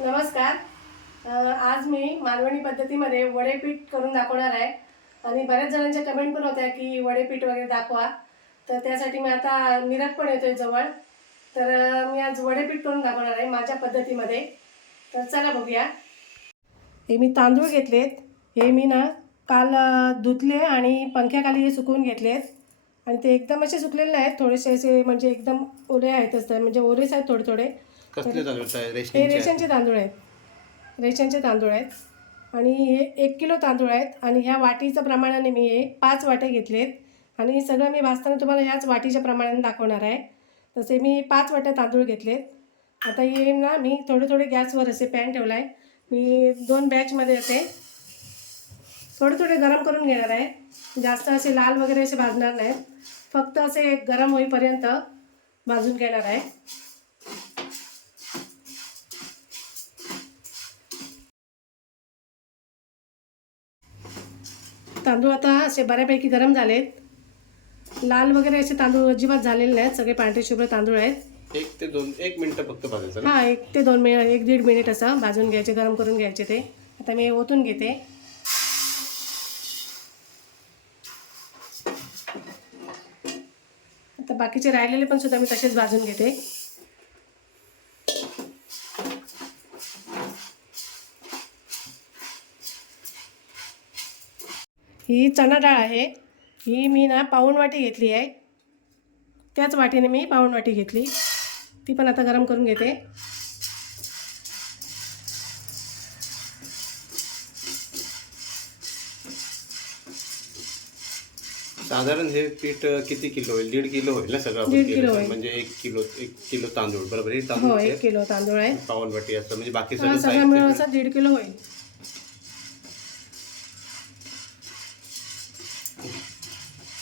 नमस्कार. आज मी मालवणी पद्धतीमध्ये वडेपीठ करून दाखवणार आहे. आणि बऱ्याच जणांच्या कमेंट पण होत्या की वडेपीठ वगैरे दाखवा. तर त्यासाठी मी आता मिरज पण येतोय जवळ. तर मी आज वडेपीठ करून दाखवणार आहे माझ्या पद्धतीमध्ये. तर चला बघूया. हे मी तांदूळ घेतलेत. हे मी ना काल धुतले आणि पंख्याखाली हे सुकवून घेतलेत. आणि ते एकदम असे सुकलेले नाहीत. थोडेसे असे म्हणजे एकदम ओले आहेतच तर म्हणजे ओलेच आहेत थोडे थोडे. कसले तांदूळ? हे? रेशनचे तांदूळ आहेत. रेशनचे तांदूळ आहेत. आणि हे एक किलो तांदूळ आहेत. आणि ह्या वाटीचं प्रमाणाने मी हे पाच वाटे घेतलेत. आणि हे सगळं मी भाजताना तुम्हाला ह्याच वाटीच्या प्रमाणाने दाखवणार आहे. तसे मी पाच वाटे तांदूळ घेतलेत. आता हे ना मी थोडे थोडे गॅसवर असे पॅन ठेवला आहे मी दोन बॅचमध्ये असे थोडे थोडे गरम करून घेणार आहे. जास्त असे लाल वगैरे असे भाजणार नाहीत फक्त असे गरम होईपर्यंत भाजून घेणार आहे. तांदूळ आता असे बऱ्यापैकी गरम झालेत. लाल वगैरे असे तांदूळ अजिबात झालेले नाहीत. सगळे पांढरे शुभ्र तांदूळ आहेत. एक ते दोन एक मिनिट फक्त भाजायचं हां एक ते दोन मिनिट एक दीड मिनिट असं भाजून घ्यायचे गरम करून घ्यायचे ते. आता मी ओतून घेते. आता बाकीचे राहिलेले पण सुद्धा मी तसेच भाजून घेते. ही चणा डाळ आहे. ही मी ना पाऊण वाटी घेतली आहे. त्याच वाटीने मी पाऊण वाटी घेतली. ती पण आता गरम करून घेते. साधारण हे पीठ किती किलो होईल दीड किलो होईल ना सगळं दीड केलं. होईल. म्हणजे एक किलो एक किलो तांदूळ बरोबर? हे हो तांदूळ एक किलो तांदूळ आहे. पावन वाटी असं. म्हणजे बाकी सगळं सगळं मिळून साहित्य असं दीड किलो होईल.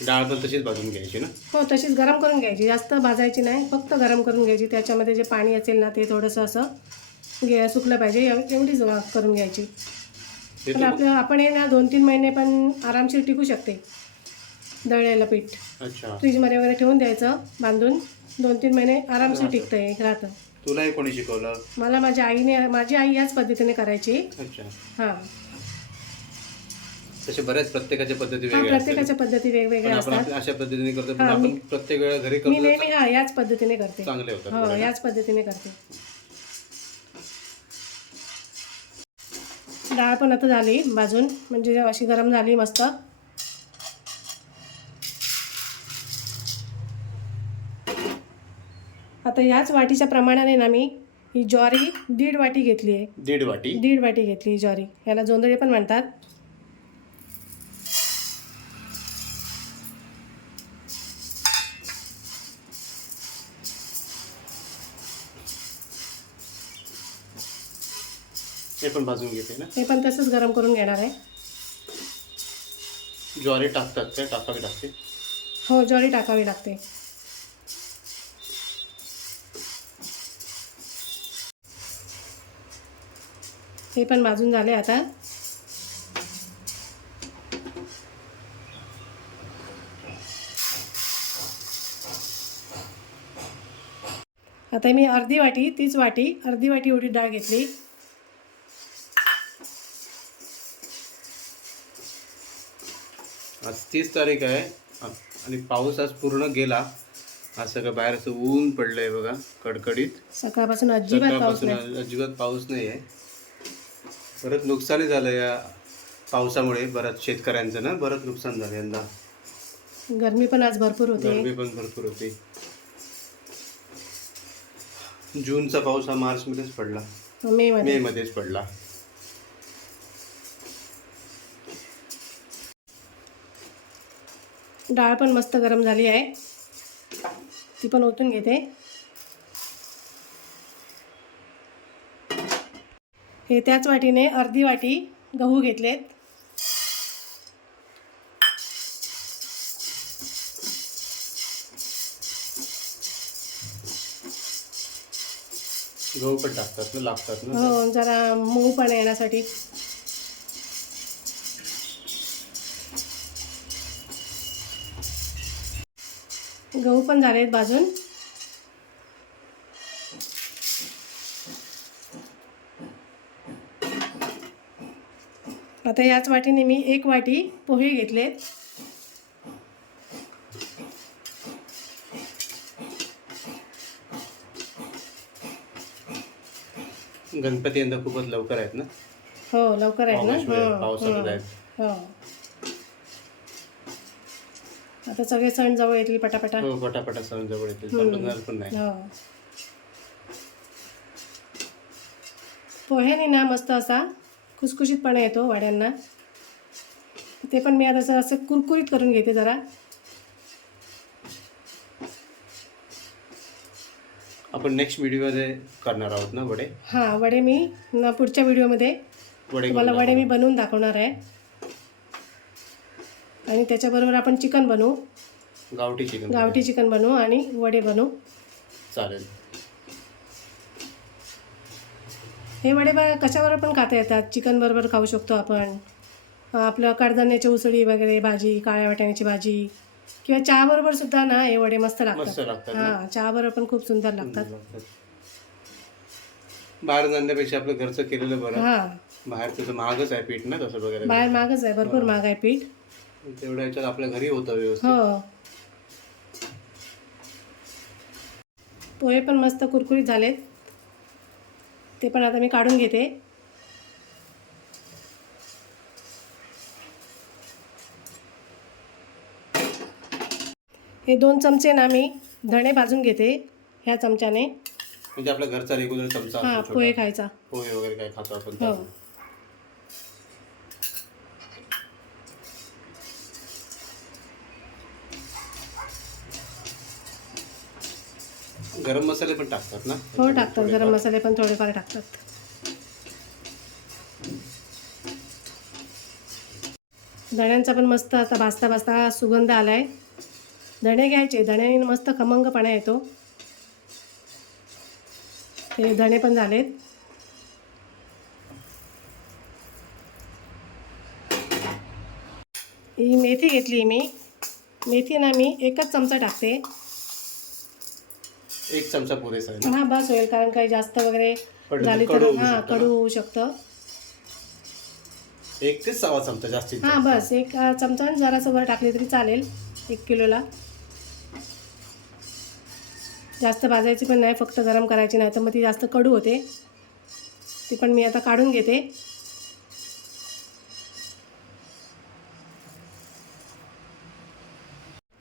डाळ पण तशीच भाजून घ्यायची ना? हो तशीच गरम करून घ्यायची. जास्त भाजायची नाही फक्त गरम करून घ्यायची. त्याच्यामध्ये जे पाणी असेल ना ते थोडंसं असं घे सुकलं पाहिजे. एव- एवढीच करून घ्यायची. पण तर- आपलं आपण हे ना दोन तीन महिने पण आरामशीर टिकू शकते. दळलेलं पीठ. अच्छा. फ्रीजमध्ये वगैरे ठेवून द्यायचं बांधून. दोन तीन महिने आरामशीर टिकतं हे राहतं. तुलाही कोणी शिकवलं? मला माझ्या आईने माझी आई याच पद्धतीने करायची. अच्छा. हां. तसे बऱ्याच प्रत्येकाच्या पद्धती हा वेगळ्या असतात. प्रत्येकाच्या पद्धती पण वेगवेगळ्या आपण असतात. आपल्या अशा पद्धतीने करतो पण आपण मी- प्रत्येक वेळा घरी मी करतो नेहमी हा याच पद्धतीने करते. चांगले होतात हो. याच पद्धतीने करते. डाळ पण आता झाली भाजून म्हणजे अशी गरम झाली मस्त. आता याच वाटीच्या प्रमाणाने ना मी ही ज्वारी दीड वाटी घेतली आहे. दीड वाटी? दीड वाटी घेतली ही ज्वारी. याला जोंधळे पण म्हणतात. हे पण भाजून घेते ना. हे पण तसंच गरम करून घेणार आहे. ज्वारी टाकतात काय टाकावी लागते. हो ज्वारी टाकावी लागते. हे पण भाजून झाले आता. आता मी अर्धी वाटी तीच वाटी अर्धी वाटी एवढी डाळ घेतली. आज तीस तारीख आहे. आणि पाऊस आज पूर्ण गेला. आज सगळं बाहेर असं ऊन पडलंय बघा कडकडीत. सकाळपासून अजिबात पाऊस सकाळपासून नाही. अजिबात पाऊस नाही आहे परत नुकसानही झालं या पावसामुळे बऱ्याच शेतकऱ्यांचं ना बरंच नुकसान झालं यंदा. गरमी पण आज भरपूर होते. गरमी पण भरपूर होती. जूनचा पाऊस हा मार्चमध्येच पडला. मे मध्ये मे मध्येच पडला. डाळ पण मस्त गरम झाली आहे. ती पण ओतून घेते. हे त्याच वाटीने अर्धी वाटी गहू घेतलेत. गहू पण टाकतात ना लागतात ना हो जरा मऊ पण येण्यासाठी. गहू पण झाले आहेत भाजून. आता याच वाटीने मी एक वाटी पोहे घेतलेत. गणपती यंदा खूपच लवकर आहेत ना? हो लवकर आहेत ना? पावसाळ्यात हो. आता सगळे सण जवळ येतील पटापटा. हो पटापटा सण जवळ येतील. पण नाही. हो. पोह्याने ना मस्त असा? खुसखुशीतपणा येतो वाड्यांना. ते पण मी आता असं असं कुरकुरीत करून घेते जरा. आपण नेक्स्ट व्हिडिओमध्ये करणार आहोत ना वडे? हां वडे मी न पुढच्या व्हिडिओमध्ये वडे तुम्हाला करून वडे मी बनवून दाखवणार आहे. आणि त्याच्याबरोबर आपण चिकन बनवू. गावठी चिकन गावठी चिकन बनवू आणि वडे बनवू. चालेल. हे वडे बघा कशाबरोबर पण खाता येतात. चिकन बरोबर खाऊ शकतो आपण. आपलं कडधान्याची उसळी वगैरे भाजी काळ्या वाटाण्याची भाजी. किंवा चहाबरोबर सुद्धा ना हे वडे मस्त लागतात? हां चहाबरोबर पण खूप सुंदर लागतात. बाहेर जाण्यापेक्षा आपलं घरचं केलेलं बरं. हां. बाहेर तुझं महागच आहे पीठ ना तसं वगैरे. बाहेर मागच आहे भरपूर महाग आहे पीठ. तेवढ्या ह्याच्यात आपल्या घरी होतं व्यवस्थित. हो. पोहे पण मस्त कुरकुरीत झालेत. ते पण आता मी काढून घेते. हे दोन चमचे ना मी धणे भाजून घेते ह्या चमच्याने. म्हणजे आपला घरचा रेग्युलर चमचा हां असतो पोहे छोटा. खायचा. पोहे वगैरे काय खातो आपण हो. गरम मसाले पण टाकतात ना? हो टाकतात. गरम मसाले पण थोडेफार टाकतात. धण्यांचा पण मस्त आता भाजता भाजता सुगंध आलाय. धणे घ्यायचे. धण्याने मस्त खमंगपणा येतो. हे धणे पण झालेत. ही मेथी घेतली मी. मेथी ना मी एकच चमचा टाकते. एक चमचा पुरेसा आहे. हा बस होईल कारण काही जास्त वगैरे कडू- झाली तर कडू होऊ हा शकतं कडू होऊ शकतं. एक ते सव्वा चमचा जास्तीत हा बस एक अ, चमचा आणि जरासं वर टाकली तरी चालेल एक किलोला. जास्त भाजायची पण नाही फक्त गरम करायची नाही तर मग ती जास्त कडू होते. ती पण मी आता काढून घेते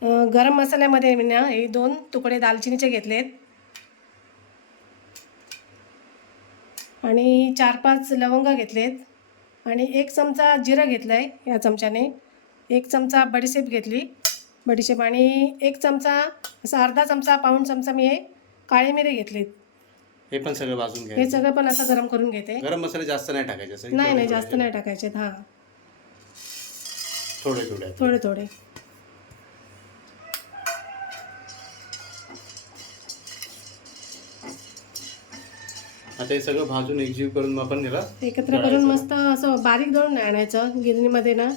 अ, गरम मसाल्यामध्ये मी ना हे दोन तुकडे दालचिनीचे घेतलेत. आणि चार पाच लवंग घेतलेत. आणि एक चमचा जिरं घेतलं आहे या चमच्याने. एक चमचा बडीशेप घेतली. बडीशेप आणि एक चमचा असा अर्धा चमचा पाऊण चमचा मी हे काळे मिरे घेतलेत. हे पण सगळं भाजून हे सगळं पण असं गरम करून घेते. गरम मसाले जास्त नाही टाकायचे असं नाही थोडे नाही जास्त. नाही टाकायचे हां. थोडे थोडे. थोडे थोडे. आता हे सगळं भाजून एकजीव करून आपण याला एकत्र करून मस्त असं बारीक दळून आणायचं गिरणीमध्ये ना.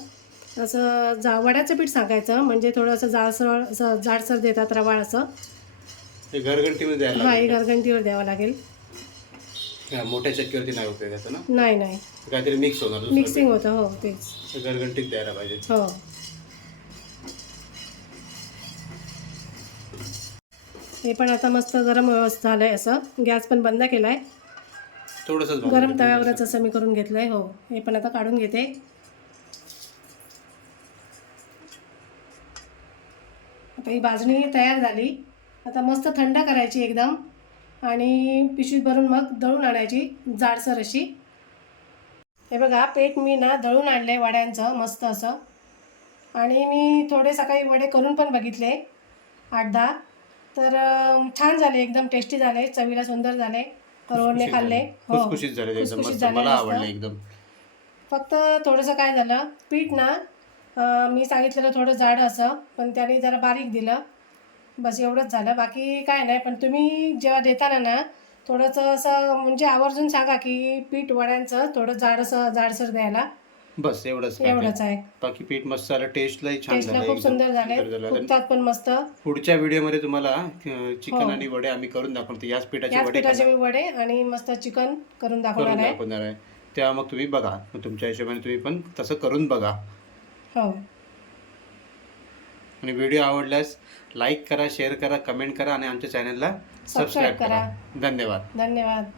असं जा वड्याचं पीठ सांगायचं म्हणजे थोडं असं जाडसर असं जाडसर देतात रवाळ असं. हे घरघंटीमध्ये द्यायला हा हे गरगंटीवर द्यावं लागेल. लागेल. हा, मोठ्या चक्कीवरती नाही उपयोगाचं ना? नाही नाही. काहीतरी मिक्स होणार दुसरं मिक्सिंग होतं हो तेच. ते घरघंटीत द्यायला पाहिजे. हो. हे पण आता मस्त गरम व्यवस्थित झालं आहे असं. गॅस पण बंद केला आहे थोडंसंच भाजून गरम घ्यायचं. तव्यावरच असं मी करून घेतलं आहे हो. हे पण आता काढून घेते. आता ही भाजणी तयार झाली. आता मस्त थंड करायची एकदम. आणि पिशवीत भरून मग दळून आणायची जाडसर अशी. हे बघा पेट मी ना दळून आणलं आहे वड्यांचं मस्त असं. आणि मी थोडे सकाळी वडे करून पण बघितले आठ दहा. तर अं, छान झाले एकदम टेस्टी झाले चवीला सुंदर झाले. खाल्ले. हो. झाले एकदम खुसखुशीत मस्त. झाले मला मस्त. आवडलं एकदम. फक्त थोडंसं काय झालं पीठ ना अं, मी सांगितलेलं थोडं जाड असं पण त्याने जरा बारीक दिलं. बस एवढंच झालं. बाकी काय नाही पण तुम्ही जेव्हा देताना ना थोडंसं असं म्हणजे आवर्जून सांगा की पीठ वड्यांचं थोडं जाडसं जाडसर द्यायला बस एवढंच एवढंच आहे. बाकी पीठ मस्त झालं. टेस्टलाही छान टेस्टला झालं खूप. सुंदर झाले. फुगतात पण मस्त. पुढच्या व्हिडिओमध्ये तुम्हाला चिकन हो. आणि वडे आम्ही करून दाखवतो. याच पिठाचे याच वडे पिठाचे मी वडे आणि मस्त चिकन करून दाखवणार करून आहे. दाखवणार आहे. तेव्हा मग तुम्ही बघा. मग तुमच्या हिशोबाने तुम्ही पण तसं करून बघा. हो. आणि व्हिडिओ आवडल्यास लाईक करा शेअर करा कमेंट करा आणि आमच्या चॅनलला सबस्क्राईब करा. करा. धन्यवाद. धन्यवाद.